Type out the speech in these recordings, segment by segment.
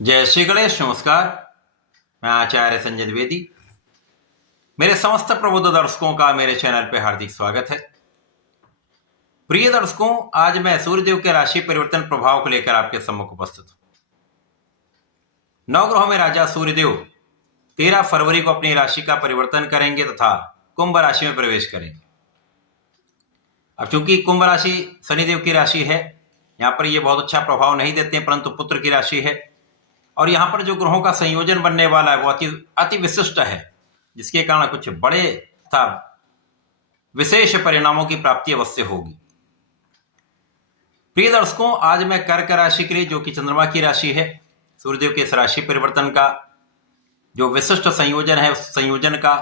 जय श्री गणेश। नमस्कार। मैं आचार्य संजय द्विवेदी। मेरे समस्त प्रबुद्ध दर्शकों का मेरे चैनल पे हार्दिक स्वागत है। प्रिय दर्शकों, आज मैं सूर्यदेव के राशि परिवर्तन प्रभाव को लेकर आपके सम्मुख उपस्थित हूं। नवग्रहों में राजा सूर्यदेव 13 फरवरी को अपनी राशि का परिवर्तन करेंगे तथा कुंभ राशि में प्रवेश करेंगे। अब चूंकि कुंभ राशि शनिदेव की राशि है, यहाँ पर ये बहुत अच्छा प्रभाव नहीं देते, परंतु पुत्र की राशि है और यहाँ पर जो ग्रहों का संयोजन बनने वाला है वो अति विशिष्ट है, जिसके कारण कुछ बड़े तथा विशेष परिणामों की प्राप्ति अवश्य होगी। प्रिय दर्शकों, आज मैं कर्क राशि के लिए, जो कि चंद्रमा की राशि है, सूर्यदेव के इस राशि परिवर्तन का जो विशिष्ट संयोजन है, उस संयोजन का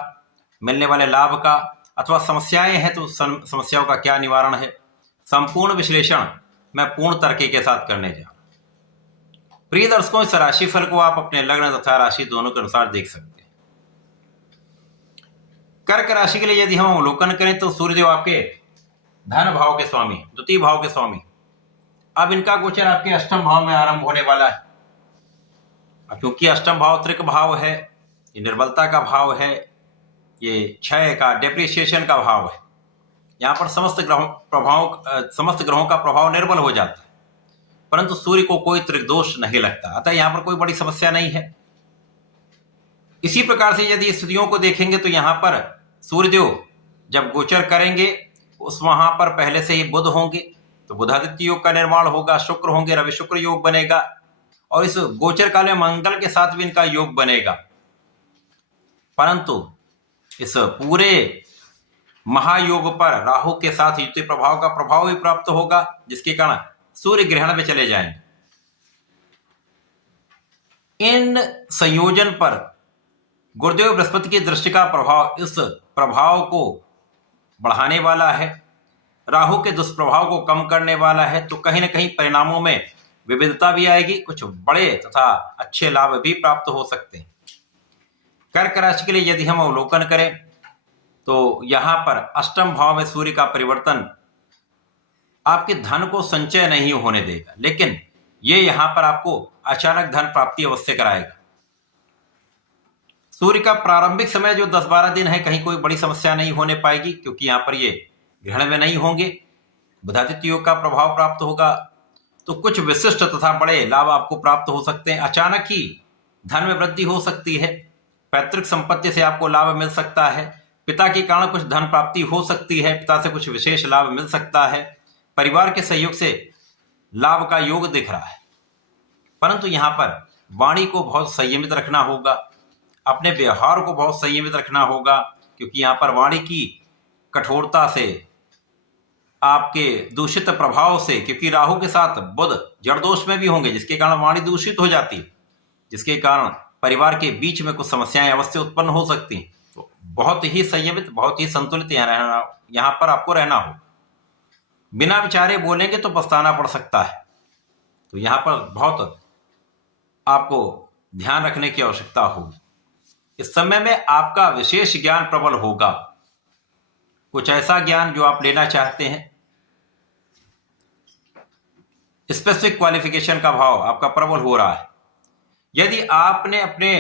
मिलने वाले लाभ का अथवा समस्याएं हैं तो समस्याओं का क्या निवारण है, संपूर्ण विश्लेषण मैं पूर्ण तर्क के साथ करने जा रहा हूं। प्रिय दर्शकों, इस राशिफल को आप अपने लग्न तथा राशि दोनों के अनुसार देख सकते हैं। कर्क राशि के लिए यदि हम अवलोकन करें तो सूर्यदेव आपके धन भाव के स्वामी, द्वितीय भाव के स्वामी, अब इनका गोचर आपके अष्टम भाव में आरंभ होने वाला है। अब क्योंकि अष्टम भाव त्रिक भाव है, ये निर्बलता का भाव है, ये क्षय का, डेप्रिसिएशन का भाव है। यहाँ पर समस्त ग्रहों का प्रभाव निर्बल हो जाता है, परंतु सूर्य को कोई त्रिदोष नहीं लगता, अतः यहाँ पर कोई बड़ी समस्या नहीं है। इसी प्रकार से यदि स्थितियों को देखेंगे तो यहाँ पर सूर्यदेव जब गोचर करेंगे उस वहां पर पहले से ही बुध होंगे, तो बुधादित्य योग का निर्माण होगा, शुक्र होंगे, रवि शुक्र योग बनेगा और इस गोचर काल में मंगल के साथ भी इनका योग बनेगा। परंतु इस पूरे महायोग पर राहु के साथ युति प्रभाव का प्रभाव भी प्राप्त होगा, जिसके कारण सूर्य ग्रहण में चले जाएंगे। इन संयोजन पर गुरुदेव बृहस्पति की दृष्टि का प्रभाव इस प्रभाव को बढ़ाने वाला है, राहु के दुष्प्रभाव को कम करने वाला है, तो कहीं ना कहीं परिणामों में विविधता भी आएगी, कुछ बड़े तथा अच्छे लाभ भी प्राप्त हो सकते हैं। कर्क राशि के लिए यदि हम अवलोकन करें तो यहां पर अष्टम भाव में सूर्य का परिवर्तन आपके धन को संचय नहीं होने देगा, लेकिन ये यहां पर आपको अचानक धन प्राप्ति अवश्य कराएगा। सूर्य का प्रारंभिक समय जो 10-12 दिन है, कहीं कोई बड़ी समस्या नहीं होने पाएगी, क्योंकि यहां पर ये ग्रहण में नहीं होंगे, बुधादित्य योग का प्रभाव प्राप्त होगा, तो कुछ विशिष्ट तथा बड़े लाभ आपको प्राप्त हो सकते हैं। अचानक ही धन में वृद्धि हो सकती है, पैतृक संपत्ति से आपको लाभ मिल सकता है, पिता के कारण कुछ धन प्राप्ति हो सकती है, पिता से कुछ विशेष लाभ मिल सकता है, परिवार के सहयोग से लाभ का योग दिख रहा है। परंतु यहां पर वाणी को बहुत संयमित रखना होगा, अपने व्यवहार को बहुत संयमित रखना होगा, क्योंकि यहां पर वाणी की कठोरता से, आपके दूषित प्रभाव से, क्योंकि राहु के साथ बुध जड़दोष में भी होंगे, जिसके कारण वाणी दूषित हो जाती है, जिसके कारण परिवार के बीच में कुछ समस्याएं अवश्य उत्पन्न हो सकती हैं। तो बहुत ही संयमित, बहुत ही संतुलित यहाँ पर आपको रहना हो। बिना विचारे बोलेंगे तो पछताना पड़ सकता है, तो यहाँ पर बहुत आपको ध्यान रखने की आवश्यकता होगी। इस समय में आपका विशेष ज्ञान प्रबल होगा, कुछ ऐसा ज्ञान जो आप लेना चाहते हैं, स्पेसिफिक क्वालिफिकेशन का भाव आपका प्रबल हो रहा है। यदि आपने अपने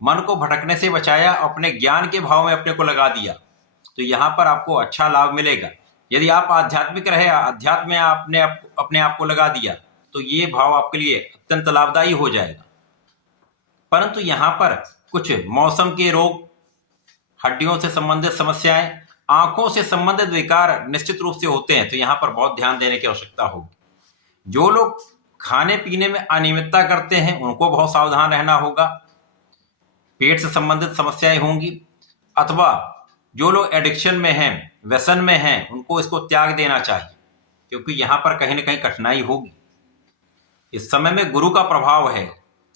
मन को भटकने से बचाया, अपने ज्ञान के भाव में अपने को लगा दिया, तो यहां पर आपको अच्छा लाभ मिलेगा। यदि आप आध्यात्मिक रहे, अध्यात्म में आपने अपने आप को लगा दिया, तो ये भाव आपके लिए अत्यंत लाभदायी हो जाएगा। परंतु यहां पर कुछ मौसम के रोग, हड्डियों से संबंधित समस्याएं, आंखों से संबंधित विकार निश्चित रूप से होते हैं, तो यहां पर बहुत ध्यान देने की आवश्यकता होगी। जो लोग खाने पीने में अनियमितता करते हैं उनको बहुत सावधान रहना होगा, पेट से संबंधित समस्याएं होंगी, अथवा जो लोग एडिक्शन में हैं, व्यसन में हैं, उनको इसको त्याग देना चाहिए, क्योंकि यहां पर कहीं ना कहीं कठिनाई होगी। इस समय में गुरु का प्रभाव है,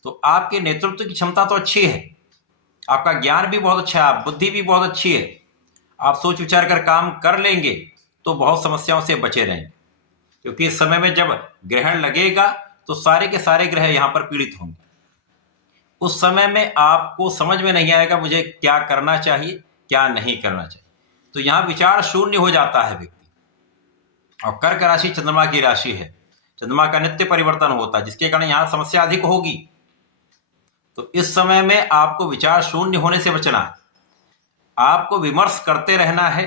तो आपके नेतृत्व की क्षमता तो अच्छी है, आपका ज्ञान भी बहुत अच्छा है, आप बुद्धि भी बहुत अच्छी है, आप सोच विचार कर काम कर लेंगे तो बहुत समस्याओं से बचे रहेंगे। क्योंकि इस समय में जब ग्रहण लगेगा तो सारे के सारे ग्रह यहां पर पीड़ित होंगे। उस समय में आपको समझ में नहीं आएगा मुझे क्या करना चाहिए, क्या नहीं करना चाहिए, तो यहां विचार शून्य हो जाता है व्यक्ति। और कर्क राशि चंद्रमा की राशि है, चंद्रमा का नित्य परिवर्तन होता है, जिसके कारण यहाँ समस्या अधिक होगी। तो इस समय में आपको विचार शून्य होने से बचना है। आपको विमर्श करते रहना है,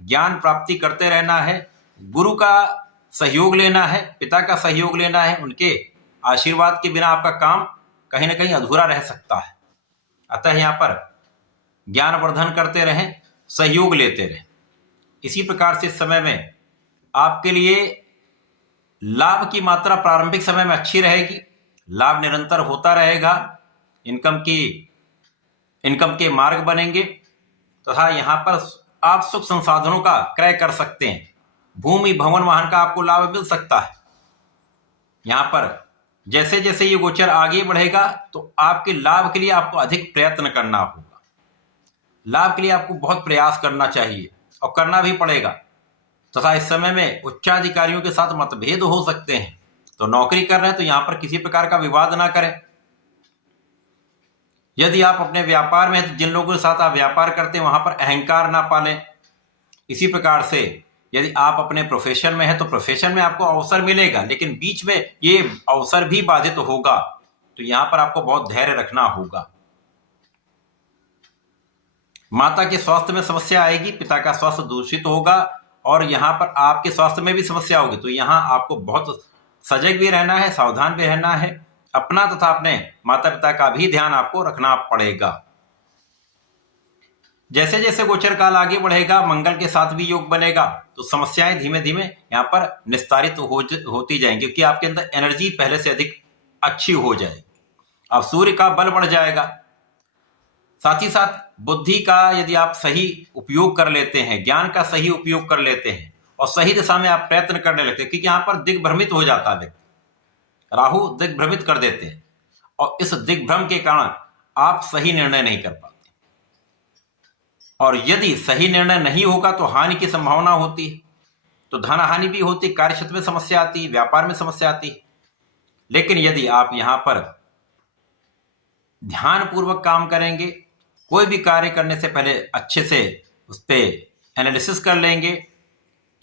ज्ञान प्राप्ति करते रहना है, गुरु का सहयोग लेना है, पिता का सहयोग लेना है। उनके आशीर्वाद के बिना आपका काम कहीं ना कहीं अधूरा रह सकता है। अतः यहाँ पर ज्ञानवर्धन करते रहें, सहयोग लेते रहें। इसी प्रकार से इस समय में आपके लिए लाभ की मात्रा प्रारंभिक समय में अच्छी रहेगी, लाभ निरंतर होता रहेगा, इनकम के मार्ग बनेंगे तथा यहाँ पर आप सुख संसाधनों का क्रय कर सकते हैं। भूमि भवन वाहन का आपको लाभ मिल सकता है। यहाँ पर जैसे जैसे ये गोचर आगे बढ़ेगा तो आपके लाभ के लिए आपको अधिक प्रयत्न करना होगा। लाभ के लिए आपको बहुत प्रयास करना चाहिए और करना भी पड़ेगा। तथा इस समय में उच्चाधिकारियों के साथ मतभेद हो सकते हैं। तो नौकरी कर रहे हैं तो यहाँ पर किसी प्रकार का विवाद ना करें। यदि आप अपने व्यापार में हैं तो जिन लोगों के साथ आप व्यापार करते हैं वहां पर अहंकार ना पालें। इसी प्रकार से यदि आप अपने प्रोफेशन में हैं तो प्रोफेशन में आपको अवसर मिलेगा, लेकिन बीच में ये अवसर भी बाधित होगा। तो यहां पर आपको बहुत धैर्य रखना होगा। माता के स्वास्थ्य में समस्या आएगी, पिता का स्वास्थ्य दूषित होगा और यहाँ पर आपके स्वास्थ्य में भी समस्या होगी। तो यहाँ आपको बहुत सजग भी रहना है, सावधान भी रहना है। अपना तथा अपने माता पिता का भी ध्यान आपको रखना पड़ेगा। जैसे जैसे गोचर काल आगे बढ़ेगा, मंगल के साथ भी योग बनेगा तो समस्याएं धीमे धीमे यहाँ पर निस्तारित होती जाएंगी, क्योंकि आपके अंदर एनर्जी पहले से अधिक अच्छी हो जाएगी। अब सूर्य का बल बढ़ जाएगा। साथ ही साथ बुद्धि का यदि आप सही उपयोग कर लेते हैं, ज्ञान का सही उपयोग कर लेते हैं और सही दिशा में आप प्रयत्न करने लगते हैं, क्योंकि यहाँ पर दिग्भ्रमित हो जाता है व्यक्ति, राहु दिग्भ्रमित कर देते हैं और इस दिग्भ्रम के कारण आप सही निर्णय नहीं कर पाते। और यदि सही निर्णय नहीं होगा तो हानि की संभावना होती है। तो धन हानि भी होती, कार्यक्षेत्र में समस्या आती है, व्यापार में समस्या आती है। लेकिन यदि आप यहां पर ध्यान पूर्वक काम करेंगे, कोई भी कार्य करने से पहले अच्छे से उस पर एनालिसिस कर लेंगे,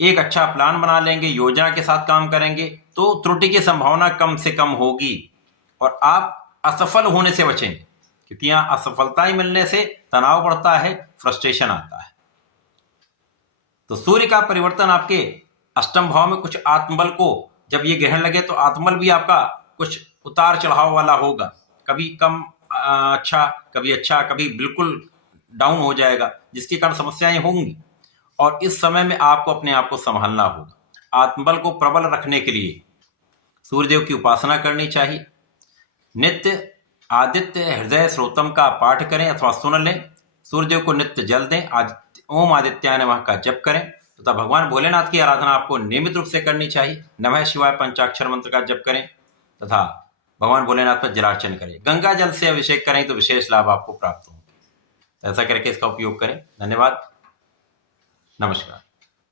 एक अच्छा प्लान बना लेंगे, योजना के साथ काम करेंगे तो त्रुटि की संभावना कम से कम होगी और आप असफल होने से बचेंगे, क्योंकि यहाँ असफलताएं मिलने से तनाव बढ़ता है, फ्रस्ट्रेशन आता है। तो सूर्य का परिवर्तन आपके अष्टम भाव में कुछ आत्मबल को जब ये ग्रहण लगे तो आत्मबल भी आपका कुछ उतार चढ़ाव वाला होगा। कभी कम अच्छा, कभी बिल्कुल डाउन हो जाएगा, जिसके कारण समस्याएं होंगी। और इस समय में आपको अपने आप को संभालना होगा। आत्मबल को प्रबल रखने के लिए सूर्यदेव की उपासना करनी चाहिए। नित्य आदित्य हृदय स्रोतम का पाठ करें अथवा सुन लें। सूर्यदेव को नित्य जल दें। ओम आदित्याय नमः का जप करें तथा भगवान भोलेनाथ की आराधना आपको नियमित रूप से करनी चाहिए। नमः शिवाय पंचाक्षर मंत्र का जप करें तथा भगवान भोलेनाथ पर जलार्चन करें। गंगा जल से अभिषेक करें तो विशेष लाभ आपको प्राप्त होंगे। ऐसा करके इसका उपयोग करें। धन्यवाद, नमस्कार।